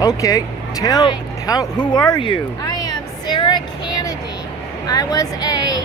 Okay, tell who are you? I am Sarah Kennedy. I was a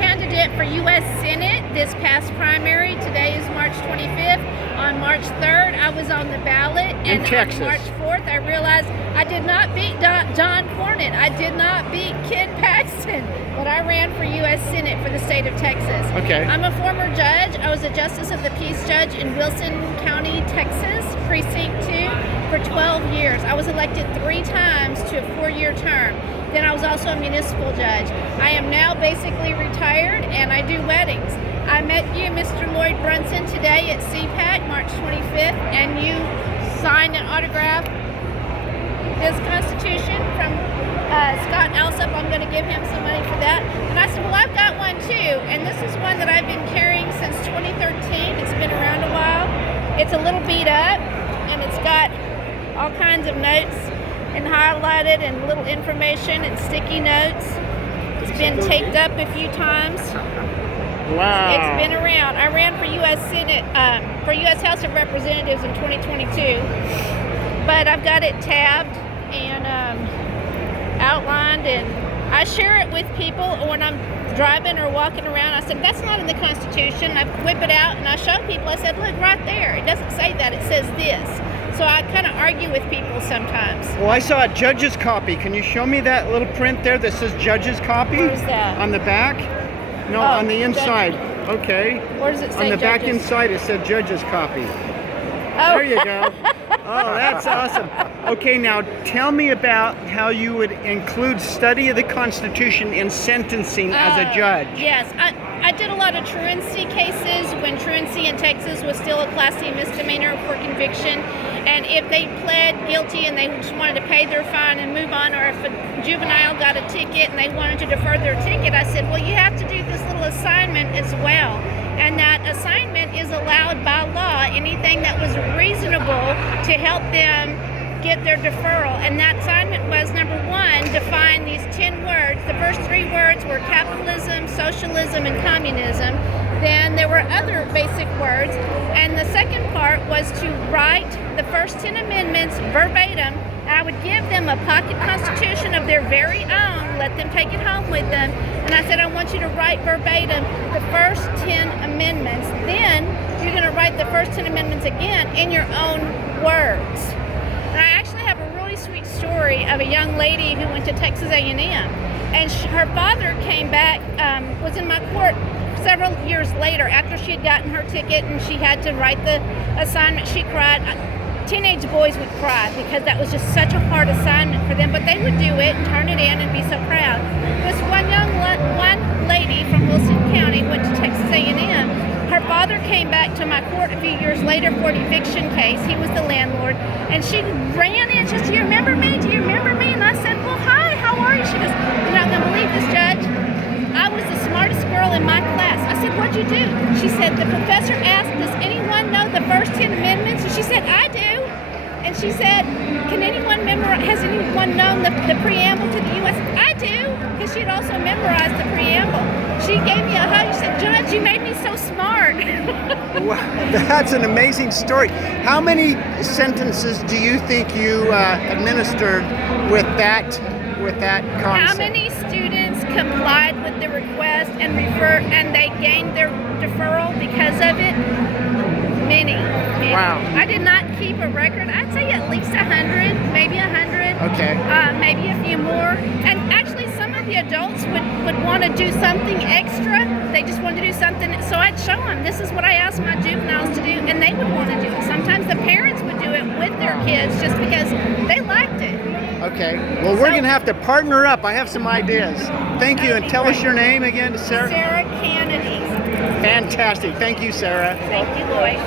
candidate for U.S. Senate this past primary. Today is March 25th. On March 3rd, I was on the ballot. In Texas. On March 4th, I realized I did not beat John Cornyn. I did not beat Ken Paxton, but I ran for U.S. Senate for the state of Texas. Okay. I'm a former judge. I was a Justice of the Peace judge in Wilson County, Texas, Precinct 2, for 12 years. I was elected 3 times to a 4-year term. Then I was also a municipal judge. I am now basically retired and I do weddings. I met you, Mr. Lloyd Brunson, today at CPAC, March 25th, and you signed an autograph, this Constitution from Scott Alsop. I'm going to give him some money for that. And I said, well, I've got one too, and this is one that I've been carrying since 2013. It's been around a while. It's a little beat up, and it's got all kinds of notes and highlighted and little information and sticky notes. It's been taped up a few times. Wow. It's been around. I ran for U.S. Senate, for U.S. House of Representatives in 2022, but I've got it tabbed and outlined, and I share it with people when I'm driving or walking around. I said, that's not in the Constitution. I whip it out and I show people. I said, look, right there. It doesn't say that. It says this. So I kind of argue with people sometimes. Well, I saw a judge's copy. Can you show me that little print there that says judge's copy? Where's that? On the back? No, on the inside. Okay. Where does it say on the judges? back inside, it said judge's copy. Oh. There you go. Oh, that's awesome. Okay, now tell me about how you would include study of the Constitution in sentencing as a judge. Yes, I did a lot of truancy cases when truancy in Texas was still a Class C misdemeanor for conviction. And if they pled guilty and they just wanted to pay their fine and move on, or if a juvenile got a ticket and they wanted to defer their ticket, I said, well, you have to do this little assignment as well. And that assignment is allowed by law, anything that was reasonable to help them get their deferral. And that assignment was, number 1, define these 10 words. The first 3 words were capitalism, socialism, and communism. Then there were other basic words. And the second part was to write the first 10 amendments verbatim. I would give them a pocket constitution of their very own, let them take it home with them. And I said, I want you to write verbatim the first 10 amendments. Then you're going to write the first 10 amendments again in your own words. And I actually have a really sweet story of a young lady who went to Texas A&M. And her father came back, was in my court several years later after she had gotten her ticket and she had to write the assignment. She cried. Teenage boys would cry because that was just such a hard assignment for them, but they would do it and turn it in and be so proud. This one lady from Wilson County went to Texas A&M. Her father came back to my court a few years later for an eviction case. He was the landlord, and she ran in. She said, do you remember me? Do you remember me? And I said, well, hi, how are you? She goes, you're not going to believe this, Judge. I was the smartest girl in my class. I said, what'd you do? She said, the professor asked, does anyone know the first 10 amendments? And she said, I do. And she said, can anyone memorize, has anyone known the preamble to the U.S.? I do, because she had also memorized the preamble. She gave me a hug. She said, Judge, you made me so smart. Wow, that's an amazing story. How many sentences do you think you administered with that concept? How many students complied with the request and they gained their deferral because of it? Many. Wow. I did not keep a record. I'd say at least 100, maybe 100. Okay. Maybe a few more. And actually, some of the adults would want to do something extra. They just want to do something. So I'd show them, this is what I asked my juveniles to do, and they would want to do it. Sometimes the parents would do it with their kids just because they liked it. Okay. Well, we're going to have to partner up. I have some ideas. Thank you. And tell us your name again, Sarah. Sarah Kennedy. Fantastic. Thank you, Sarah. Thank you, Lloyd.